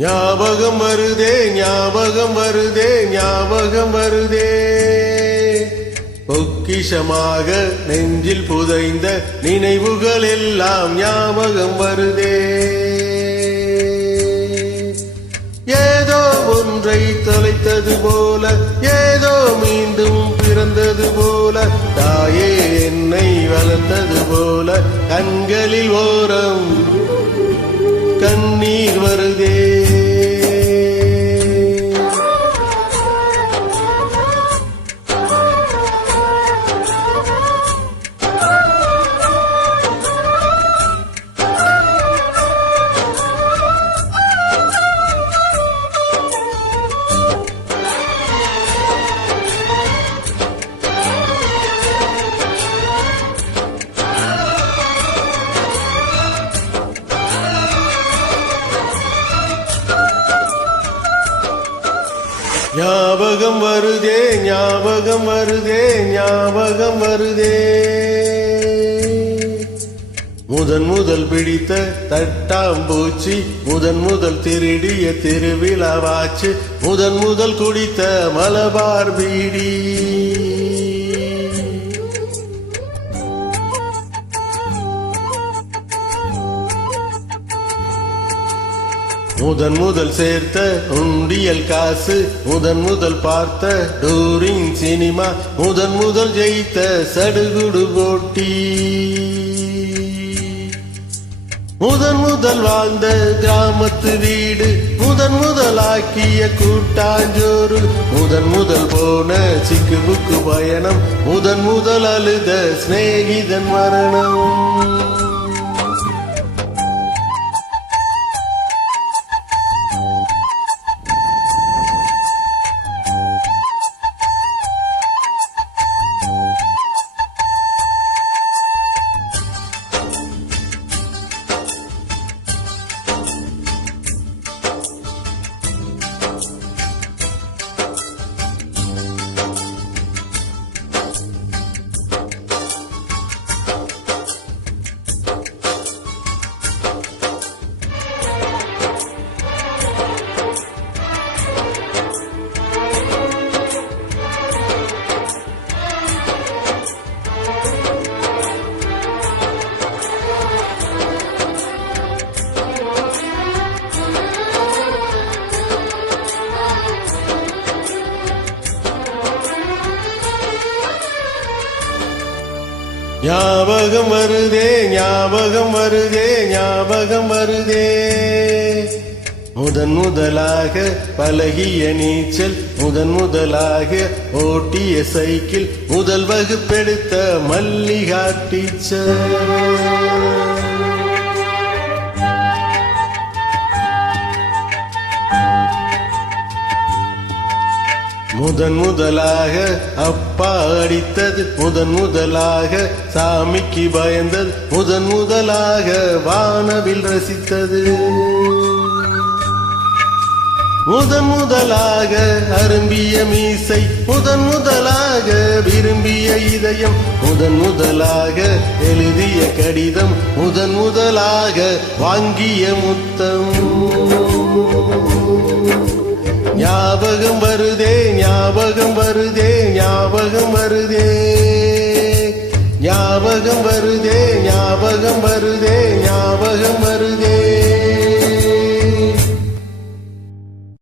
ஞாபகம் வருதே ஞாபகம் வருதே ஞாபகம் வருதே. பொக்கிஷமாக நெஞ்சில் புதைந்த நினைவுகள் எல்லாம் ஞாபகம் வருதே. ஏதோ ஒன்றை தொலைத்தது போல ஏதோ மீண்டும் பிறந்தது போல தாயே என்னை வளர்ந்தது போல கண்களில் ஓரம் கண்ணீர் வருதே. ஞாபகம் வருதே ஞாபகம் வருதே ஞாபகம் வருதே. முதன் முதல் பிடித்த தட்டாம்பூச்சி முதன் முதல் திருடிய திருவிழாவாச்சு முதன் முதல் குடித்த மலபார் பீடி. முதன் முதல் சேர்த்த உண்டியல் காசு முதன் முதல் பார்த்த டூரிங் சினிமா முதன் முதல் ஜெயித்த சடுகுடு போட்டி. முதன் முதல் வாழ்ந்த கிராமத்து வீடு முதன் முதலாக்கிய கூட்டாஞ்சோறு முதன் முதல் போன சிக்கு புக்கு பயணம் முதன் முதல் அழுத சிநேகிதன் மரணம். you ஞாபகம் வருதே ஞாபகம் வருதே ஞாபகம் வருதே. முதன் முதலாக பழகிய நீச்சல் முதன் முதலாக ஓட்டிய சைக்கிள் முதல் வகுப்பெடுத்த மல்லிகா டீச்சர். முதன் முதலாக அப்பா அடித்தது முதன் முதலாக சாமிக்கு பயந்தது முதன் முதலாக வானவில் ரசித்தது. முதன் முதலாக அரும்பிய மீசை முதன் முதலாக விரும்பிய இதயம் முதன் முதலாக எழுதிய கடிதம் முதன் முதலாக வாங்கிய முத்தம். ஞாபகம் வருதே ஞாபகம் வருதே